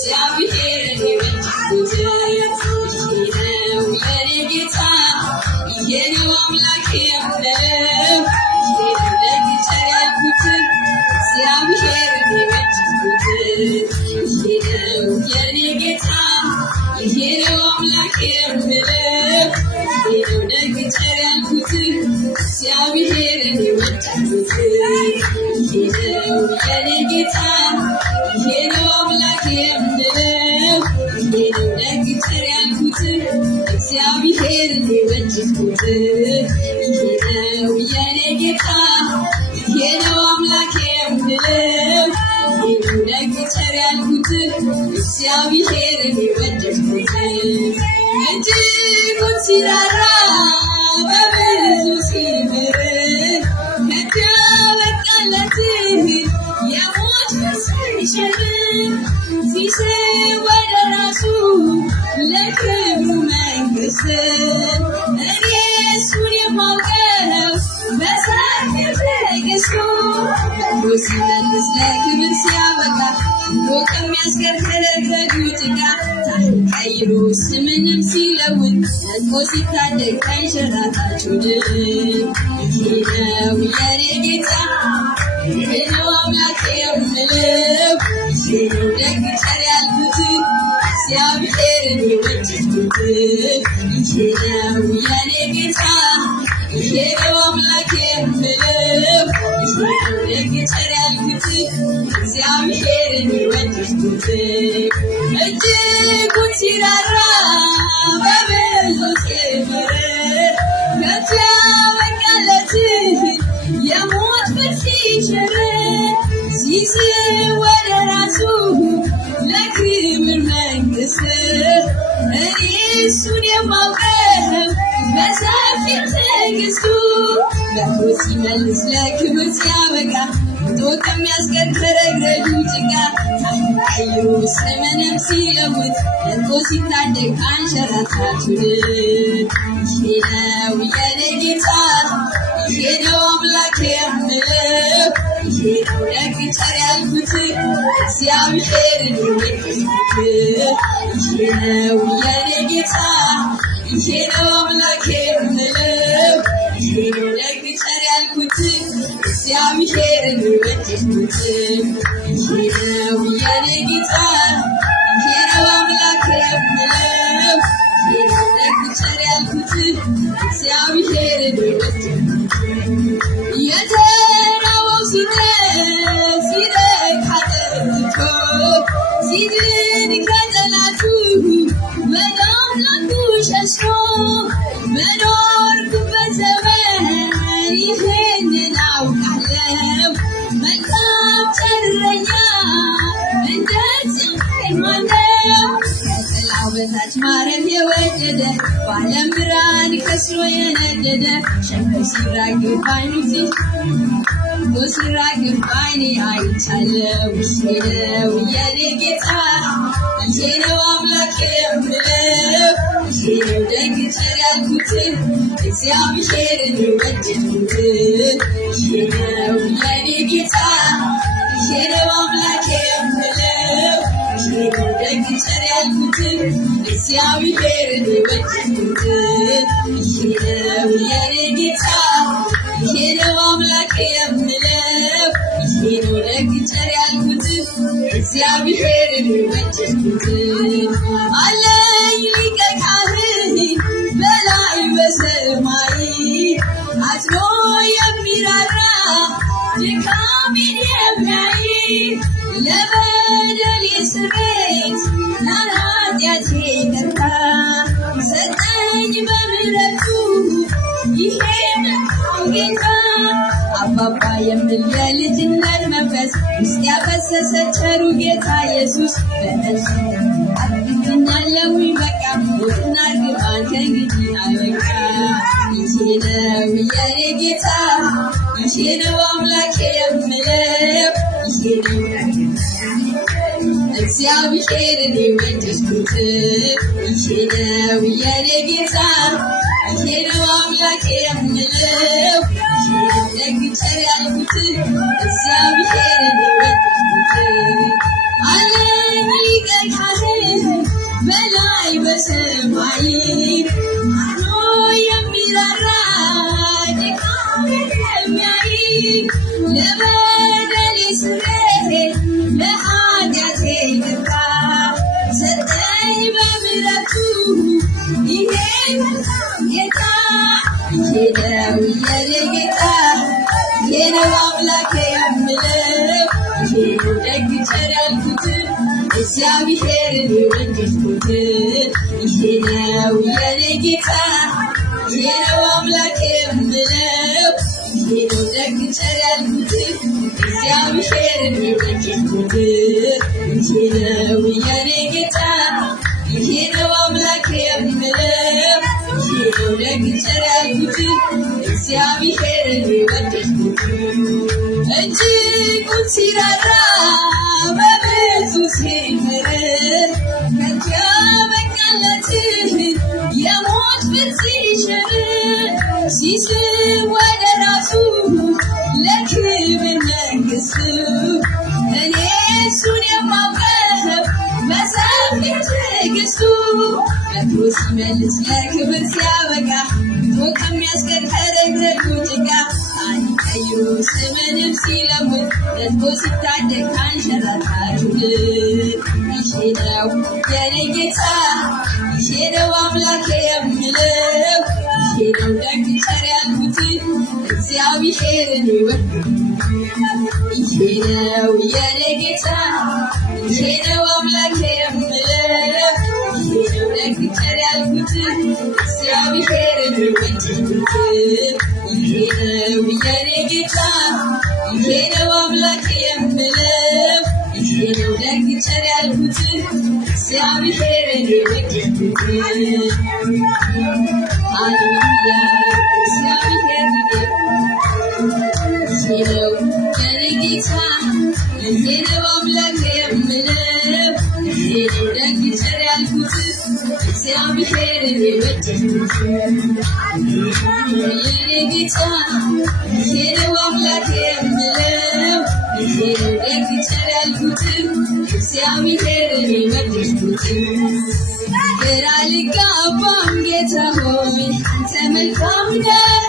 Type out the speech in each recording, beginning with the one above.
እግዚአብሔርን የወደድኩት ይሄ ነው የኔ ጌታ ይሄ ነው አምላኬ የምለው ይሄ ነው ደግ ቸር ያልኩት እግዚአብሔርን የወደድኩት ይሄ ነው የኔ ጌታ ይሄ ነው አምላኬ የምለው ይሄ ነው ደግ ቸር ያልኩት እግዚአብሔርን የወደድኩት ይሄ ነው የኔ ጌታ ይሄ ነው አምላኬ የምለው ይሄ ነው ደግ ቸር ያልኩት እግዚአብሔርን የወደድኩት ይሄ ነው የኔ ጌታ ይሄ ነው አምላኬ የምለው ይሄ ነው ደግ ቸር ያልኩት እግዚአብሔርን የወደድኩት እጅጉን ሲራራ በብዙ ሲምር ከዚያ በቃለት የሞት ፍርሳይሽን ሲስብ ወደ ራሱ ለክብሩ መንግሥት እኔ እሱን የማውቀው በሰፊው ትዕግሥቱ መጥቶ ሲመልስ ለክብር ሲያበቃ ኑሮ ከሚያስከረክረው ጭቃ ታሪክ ቀይሮ ስምንም ሲለውጥ ነጥቆ ሲታደግ ከእንሽራታችሁ ድል ይሄ ነው የኔ ጌታ ይሄ ነው አምላኬ የምለው ይሄ ነው ደግ ቸር ያልኩት እግዚአብሔርን የወደድኩት ይሄ ነው የኔ ጌታ ይሄ ነው አምላኬ የምለው ይሄ ነው ደግ ቸር ያልኩት እግዚአብሔርን የወደድኩት እጅጉን ሲራራ በብዙ ሲምር ከዚያ በቃለት የሞት ፍርድ ሲሽር ሲስብ ወደ ራሱ ለክብር መንግሥት እኔ እሱን የማውቀው በሰፊው ትዕግሥቱ መጥቶ ሲመልስ ለክብር ሲያበቃ ኑሮ ከሚያስከረክረው ጭቃ ታሪክ ቀይሮ ስምንም ሲለውጥ ነጥቆ ሲታደግ ከእንሽራታችሁ ድል ይሄ ነው የኔ ጌታ ይሄ ነው አምላኬ የምለው ይሄ ነው ደግ ቸር ያልኩት እግዚአብሔርን የወደድኩት ይሄ ነው የኔ ጌታ ይሄ ነው አምላኬ የምለው ይሄ ነው ደግ ቸር ያልኩት እግዚአብሔርን የወደድኩት ይሄ ነው የኔ ጌታ ይሄ ነው አምላኬ የምለው ይሄ ነው ደግ ቸር ያልኩት እግዚአብሔርን የወደድኩት የተራበው ሲረካ ጠጥቶ ሲድን ከጠላቱ ወደ አምላኩ ሸሽቶ በኖርኩበት ዘመን ይሄንን አውቃለሁ መልካም ቸር እረኛ እንደዚህ ማነው ከጥላው በታች ማረፍ የወደደ በዓለም ብርሃን ከስሮ የነደደ ሸክሙ ሲራገፍ በዓይኑ ሲራገፍ በዓይኔ አይቻለሁ ይሄ ነው የኔ ጌታ ይሄ ነው አምላኬ የምለው ይሄ ነው ደግ ቸር ያልኩት እግዚአብሔርን የወደድኩት ይሄ ነው የኔ ጌታ ይሄ ነው አምላኬ የምለው ይሄ ነው ደግ ቸር ያልኩት እግዚአብሔርን የወደድኩት ይሄ ነው የኔ ጌታ ይሄ ነው አምላኬ የምለው ይሄ ነው ደግ ቸር ያልኩት እግዚአብሔርን የወደድኩት አለኝ ሊቀ ካህን በላይ በሰማይ አዝኖ የሚራራ ድካሜን የሚያይ ለበደሌ ስርየት ለኃጢአቴ ይቅርታ ሰጠኝ በምሕረቱ ይሄን ጌታ አባባ የምል የልጅነት መንፈስ ውስጥ ያፈሰሰ ቸሩ ጌታ ኢየሱስ በነፍስ አድኛለሁኝ በቃ ሞትና እርግማን ከእንግዲህ አይበቃ ይሄ ነው የኔ ጌታ ይሄ ነው አምላኬ የምለው ይሄ ነው እግዚአብሔርን የወደድኩት ይሄ ነው የኔ ጌታ ይሄ ነው አምላኬ የምለው ይሄ ነው ደግ ቸር ያልኩት እግዚአብሔርን የወደድኩት አለኝ ሊቀ ላይ በሰማይ አኖ የሚራራ ድካሜን የሚያይ ለበደሌ ስርየት ለኃጢአቴ ይቅርታ ሰጠኝ በምሕረቱ ይሄ መልካም ጌታ ይሄ ነው የኔ ጌታ ይሄ ነው አምላኬ የምለው ይሄ ነው ደግ ቸር ያልኩት እግዚአብሔርን የወደድኩት ይሄ ነው የኔ ጌታ ይሄ ነው አምላኬ የምለው ይሄ ነው ደግ ቸር ያልኩት እግዚአብሔርን የወደድኩት ይሄ ነው የኔ ጌታ ይሄ ነው አምላኬ የምለው ይሄ ነው ደግ ቸር ያልኩት እግዚአብሔርን የወደድኩት እጅጉን ሲራራ በብዙ ሲምር ከቶ ያበቃለት የሞት ፍርድ ሲሽር ሲስብ ወደ ራሱ ለክብር መንግሥቱ እኔ እሱን የማውቀው በሰፊ ትዕግሥቱ መጥቶ ሲመልስ ለክብር ሲያበቃ ቶ ከሚያስቀር ከረግረጉ ጭቃ ቀይሮ ስምንም ሲለውጥ ነጥቆ ሲታደግ ካንሸራታቱ ይሄ ነው የኔ ጌታ ይሄ ነው አምላኬ የምለው ይሄ ነው ደግ ቸር ያልኩት እግዚአብሔርን የወደድኩት ይሄ ነው የኔ ጌታ ይሄ ነው አምላኬ የምለው ይሄ ነው ደግ ቸር ያልኩት እግዚአብሔርን የወደድኩት ይሄ ነው የኔ ጌታ ይሄ ነው አምላኬ የምለው ይሄ ነው ደግ ቸር ያልኩት እግዚአብሔርን የወደድኩት ሃሌሉያ እግዚአብሔር ይሄ ነው የኔ ጌታ ይሄ ነው አምላኬ የምለው ይሄ ነው ደግ ቸር ያልኩት እግዚአብሔርን የወደድኩት የኔ ጌታ ይሄ ነው አምላኬ የምለው ይሄ ነው ደግ ቸር ያልኩት እግዚአብሔርን የወደድኩት ግራ አልጋባም ጌታ ሆይ አንተ መልካም ነህ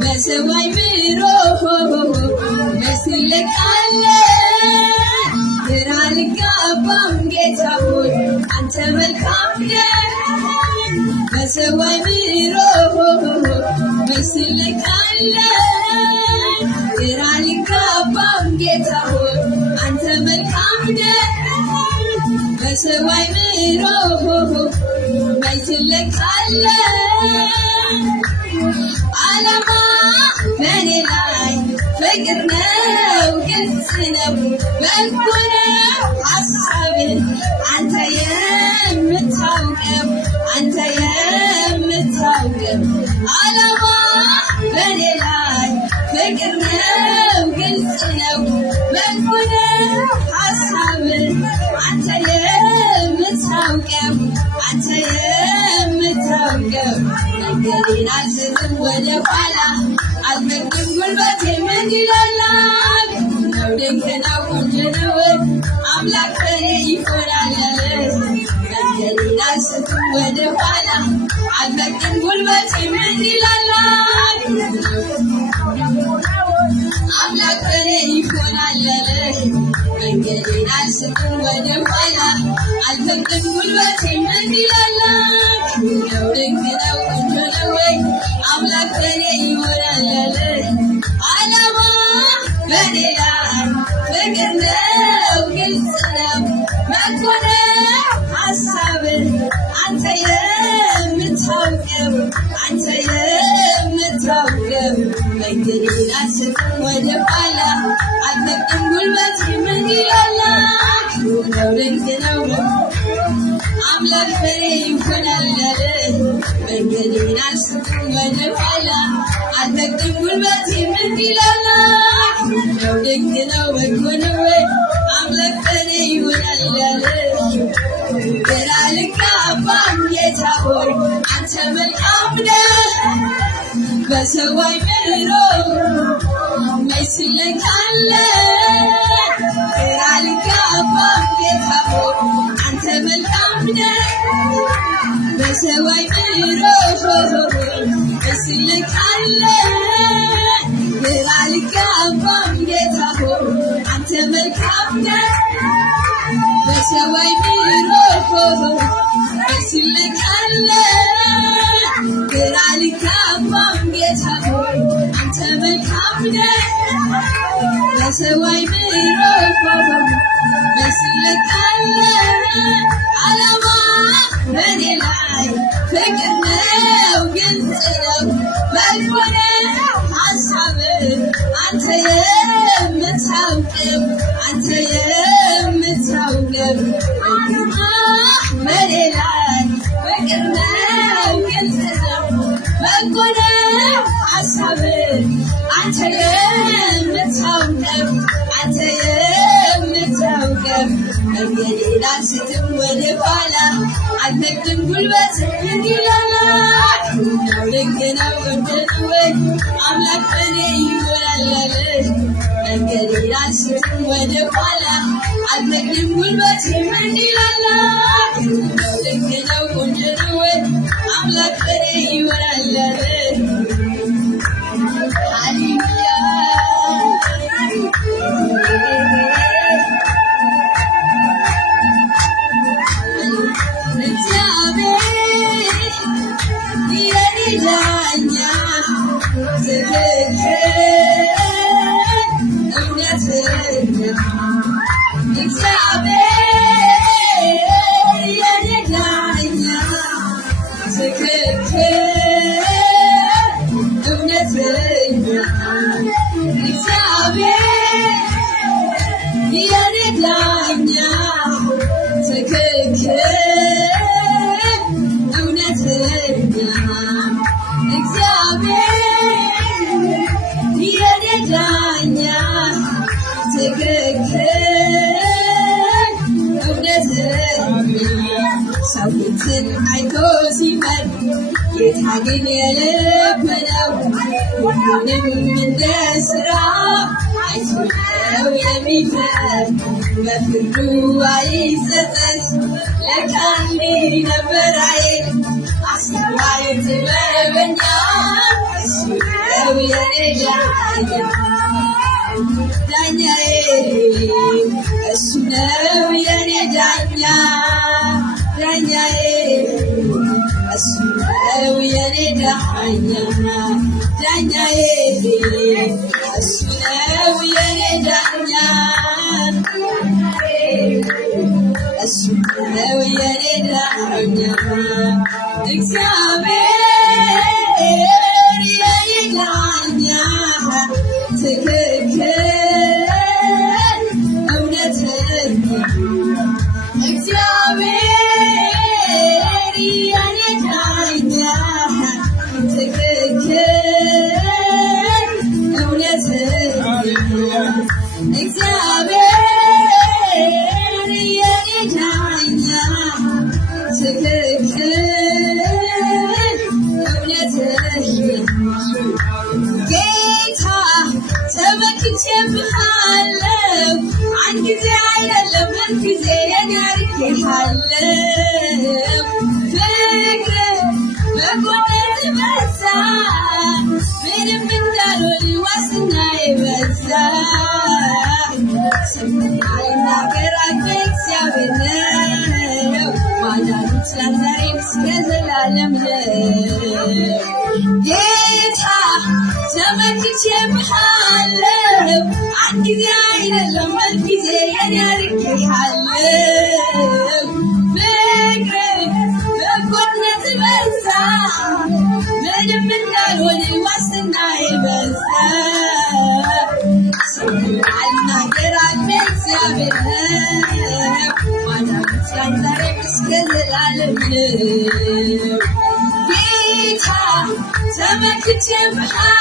በሰው አእምሮ ትለካለህ ግራ አልጋባም ጌታ ሆይ አንተ መልካም ነህ በሰው አእምሮ ትለካለህ ግራ አልጋባም ጌታ ሆይ አንተ መልካም ነህ በሰው አእምሮ ትለካለህ ዓላማ በእኔ ላይ ፍቅር ነው ግልጽ ነው በጎ ነው ሐሳብህ አንተ የምታውቀው ዓላማ በእኔ ላይ ፍቅር ነው ግልጽ ነው በጎ ነው ሐሳብህ አንተ የምታውቀው መንገዴን አልስትም ወደ ኋላ አልመግብም ጉልበቴም እንዲላላል ነው ድንቅ ነው ቆንጆ ነው አምላክ በእኔ ይሆናል መንገዴን አልስትም ወደ ኋላ አልመግብም ጉልበቴም እንዲላላል አምላክ በእኔ ይሆናል መንገዴን አልስትም ወደ ኋላ አልመግብም ጉልበቴም እንዲላላል ነው ድንቅ ነው ቆንጆ ነው አምላክ በእኔ ይሆናል ዓላማ በእኔ ላይ ፍቅር ነው ግልጽ ነው በጎ ነው ሐሳብህ አንተ የምታውቀው መንገዴን አልስትም ወደ ኋላ አልመግብም ጉልበቴም እንዲላላክ ነው ድንቅ ነው አምላክ በእኔ ይሆናል መንገዴን አልስትም ወደ ኋላ አልመግብም ጉልበቴም እንዲላላክ ነው ድንቅ ነው በጎ ነው አምላክ በእኔ ይሆናል ግራ አልጋባም ጌታ ሆይ አንተ መልካም ነህ በሰው አእምሮ ትለካለህ ግራ አልጋባም ጌታ ሆይ አንተ መልካም ነህ መስልካለ ግራ ልጋባም ጌታ ሆይ አንተ መልካም ነህ በሰማይ ቢሮህ መስልካለ ግራ ልጋባም ጌታ ሆይ አንተ መልካም ነህ በሰማይ ቢሮህ መስልካለ ዓላማ በኔ ላይ ፍቅር ነው ግልጽ ነው በጎ ነው ሀሳብህ አንተ የምታውቀው ዓላማ በኔ ላይ ፍቅር ነው ግልጽ ነው በጎ ነው ሀሳብህ አንተ የምታውቀው መንገዴን አልስትም ወደ ኋላ አልፈቅድም ጉልበት እንዲላላ ልክ ነው ወደድወይ አምላክ በኔ ይሆናል መንገዴን አልስትም ወደ ኋላ አልፈቅድም ጉልበት እንዲላላ ልክ ነው ወደድወይ አምላክ በኔ ይሆናል ሃሌሉያ ሰውትን አይቶ ሲፈርድ ጌታ ግን የልብ ነው ሁሉንም እንደ ሥራው አይቶ ነው የሚፈርድ በፍርዱ አይጸጸት ለካ እንዲህ ነበር አይል አስተዋይ ጥበበኛ እሱ ነው የኔ ዳኛዬ እሱ ነው የኔ ዳኛዬ እሱ ነው የኔ ዳኛዬ እሱ ነው የኔ እሱ ነው የኔ ዳኛ እግዚአብሔር የኔ ዳኛ ትክክል እውነተኛ እግዚአብሔር የኔ ዳኛ ትክክል እውነተኛ እግዚአብሔር የኔ ዳኛ ትክክል ጌታ ተመክቼብሃለሁ አንድ ጊዜ አይደለም ሁልጊዜ አድርጌሃለሁ ፍቅር በጎነት በዛ ምንም እንዳልሆን ዋስትናዬ በዛ ስናገር እግዚአብሔር ነው ማዳኑ ዛሬም እስከ ዘላለም ነው ጌታ ተመክቼብሃለሁ አንድ ጊዜ አይደለም ሁልጊዜ አድርጌሃለሁ ፍቅር በጎነት በዛ ምንም እንዳልሆን ዋስትናዬ በዛ ስናገር እግዚአብሔር ነው ማዳኑ ዛሬም እስከ ዘላለም ነው ጌታ ተመክቼብሃለሁ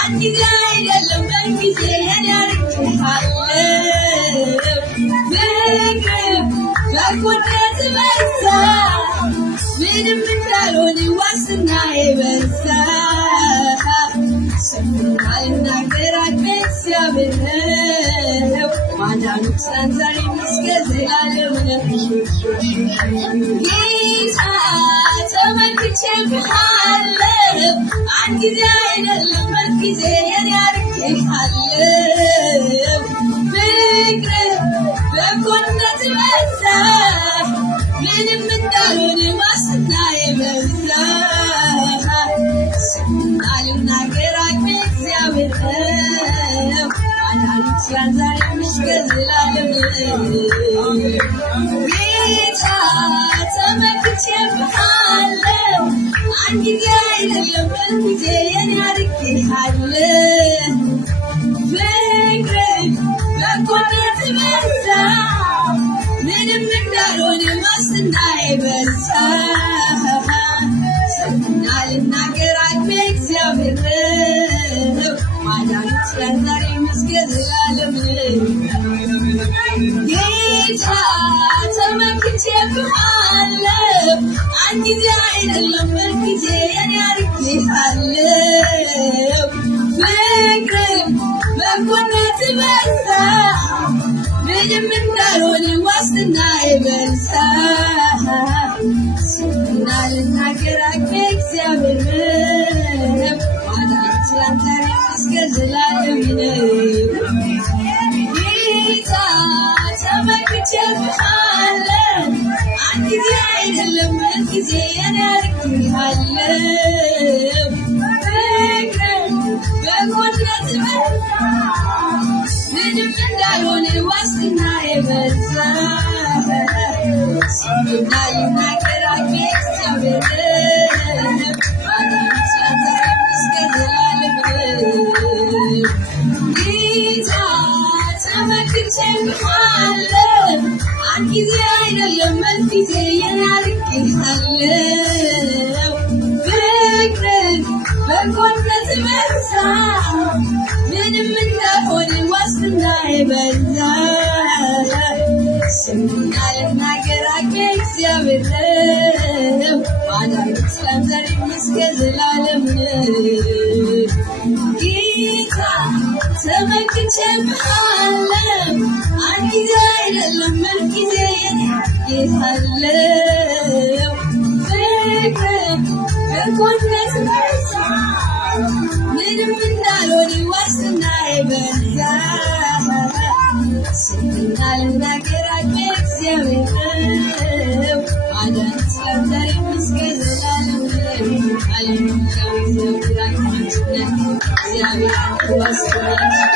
አንድ ጊዜ አይደለም ሁልጊዜ አድርጌሃለሁ ፍቅር በጎነት በዛ ምንም እንዳልሆን ዋስትናዬ በዛ ስናገር እግዚአብሔር ነው ማዳኑ ዛሬም እስከ ዘላለም ነው ጌታ ተመክቼብሃለሁ አንድ ጊዜ አይደለም በጊዜ የኔ አድርጌሃለሁ ፍቅር በጎነት በዛ ምንም እንዳልሆነ ዋስትናዬ በዛ ስናልናገር አቅሜ እግዚአብሔር ነው አዳንክ ዛሬ ምስገን ዘላለም ጌታ ተመክቼብሃለሁ አንድ ጊዜ አይደለም በጊዜ የኔ አድርጌሃለሁ ፍቅር በጎነት በዛ ምንም እንዳልሆነ ዋስትናዬ በዛ ስናልናገር አቅሜ እግዚአብሔር ነው ማዳንክ ዛሬ ምስገን ዘላለም ጌታ ተመክቼብሃለሁ አንድ ጊዜ አይደለም በጊዜ የኔ አድርጌሃለሁ ፍቅር በጎነት በዛ ምንም እንዳልሆነ ዋስትናዬ በዛ ስናልናገር አቅሜ እግዚአብሔር ነው ማዳንክ ዛሬ ምስገን ዘላለም ጌታ ተመክቼብሃለሁ አንድ ጊዜ አይደለም በጊዜ የኔ አድርጌሃለሁ ፍቅር በጎነት በዛ ምንም እንዳልሆነ ዋስትናዬ በዛ ስናልናገር አቅሜ እግዚአብሔር ነው ማዳንክ ዛሬ ምስገን ዘላለም ጌታ ተመክቼብሃለሁ አንድ ጊዜ አይደለም በጊዜ የኔ አድርጌሃለሁ ፍቅር በጎነት በዛ ምንም እንዳልሆነ ዋስትናዬ በዛ ስናልናገር አቅሜ እግዚአብሔር ነው ማዳንክ ዛሬ ምስገን ዘላለም ጌታ ተመክቼብሃለሁ አንድ ጊዜ አይደለም በጊዜ የኔ አድርጌሃለሁ ፍቅር በጎነት በዛ ምንም እንዳልሆነ ዋስትናዬ በዛ ስናልናገር አቅሜ እግዚአብሔር ነው ማዳንክ ዛሬ ምስገን ዘላለም ሃሌሉያ እግዚአብሔር አምላካችን እግዚአብሔር ዋስትናችን